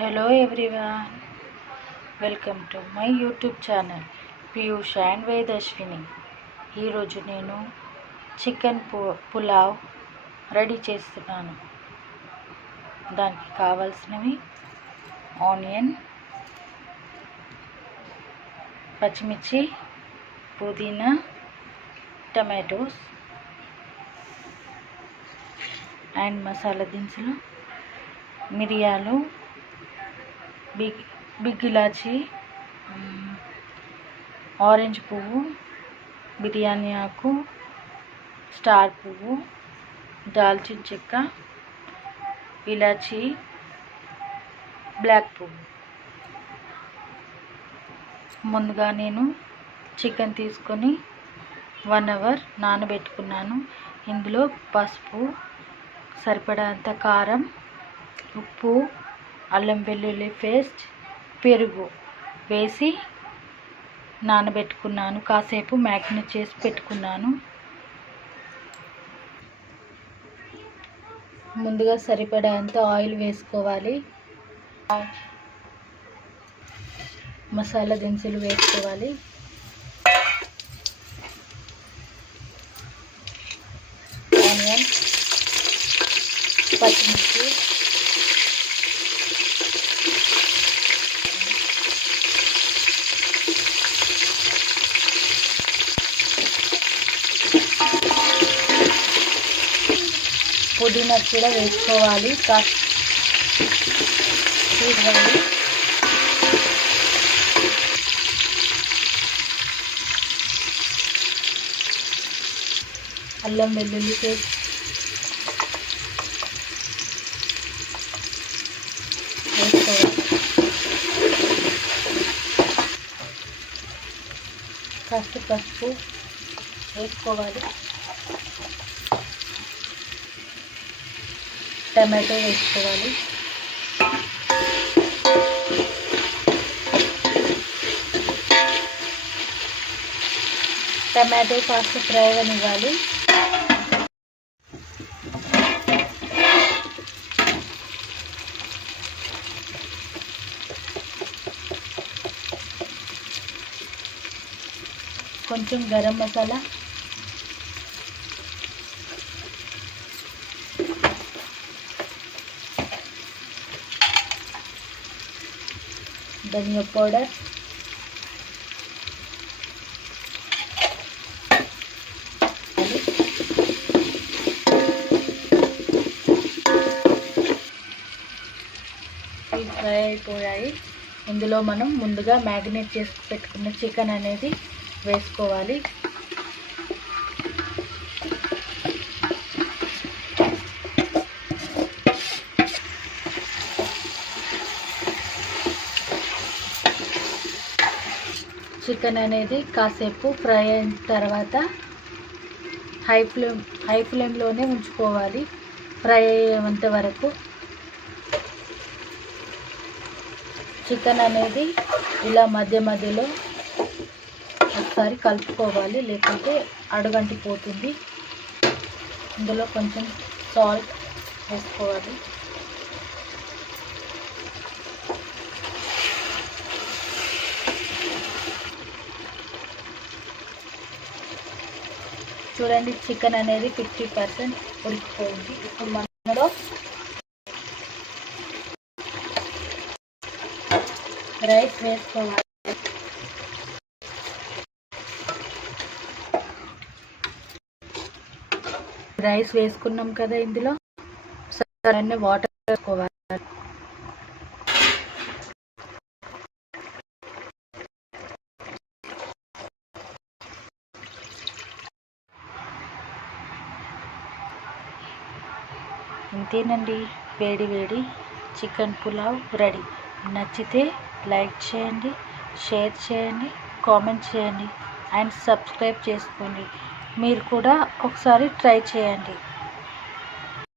Hello everyone, welcome to my YouTube channel Piyush and Vedashwini. ఈరోజు నేను chicken pulao ready చేస్తున్నాను. దానికి కావాల్సినవి ఆనియన్, పచ్చిమిర్చి, పుదీనా, టమాటోస్ అండ్ మసాలా దినుసులు, మిరియాలు, బిగ్ ఇలాచి, ఆరెంజ్ పువ్వు, బిర్యానీ ఆకు, స్టార్ పువ్వు, దాల్చిన చెక్క, ఇలాచి, బ్లాక్ పువ్వు. ముందుగా నేను చికెన్ తీసుకొని 1 అవర్ నానబెట్టుకున్నాను. ఇందులో పసుపు, సరిపడంత కారం, ఉప్పు, అల్లం వెల్లుల్లి పేస్ట్, పెరుగు వేసి నానబెట్టుకున్నాను. కాసేపు మ్యాగ్నేట్ చేసి పెట్టుకున్నాను. ముందుగా సరిపడంత ఆయిల్ వేసుకోవాలి. మసాలా దినుసులు వేసుకోవాలి. ఆనియన్, పచ్చిమిర్చి, పుదీనా కూడా వేసుకోవాలి. చూడాలి. అల్లం వెల్లుల్లి పేస్ట్ వేసుకోవాలి. కాస్త పసుపు వేసుకోవాలి. టమాటో వేసుకోవాలి. టమాటో కాస్త ఫ్రై అవ్వనివ్వాలి. కొంచెం గరం మసాలా, ధనియా పౌడర్, ఫ్రై అయిపోయాయి. ఇందులో మనం ముందుగా మ్యాగ్నేట్ చేసి పెట్టుకున్న చికెన్ అనేది వేసుకోవాలి. చికెన్ అనేది కాసేపు ఫ్రై అయిన తర్వాత హై ఫ్లేమ్లోనే ఉంచుకోవాలి ఫ్రై అయ్యేంత వరకు. చికెన్ అనేది ఇలా మధ్య మధ్యలో ఒకసారి కలుపుకోవాలి, లేకుంటే అడుగంటిపోతుంది. ఇందులో కొంచెం సాల్ట్ వేసుకోవాలి. చూడండి, చికెన్ అనేది 50% ఉడికిపోయింది. ఇప్పుడు మనలో రైస్ వేసుకోవాలి. రైస్ వేసుకున్నాం కదా, ఇందులో సరైన వాటర్ వేసుకోవాలి. ఇంతేనండి, వేడి వేడి చికెన్ పులావ్ రెడీ. నచ్చితే లైక్ చేయండి, షేర్ చేయండి, కామెంట్ చేయండి అండ్ సబ్స్క్రైబ్ చేసుకోండి. మీరు కూడా ఒకసారి ట్రై చేయండి.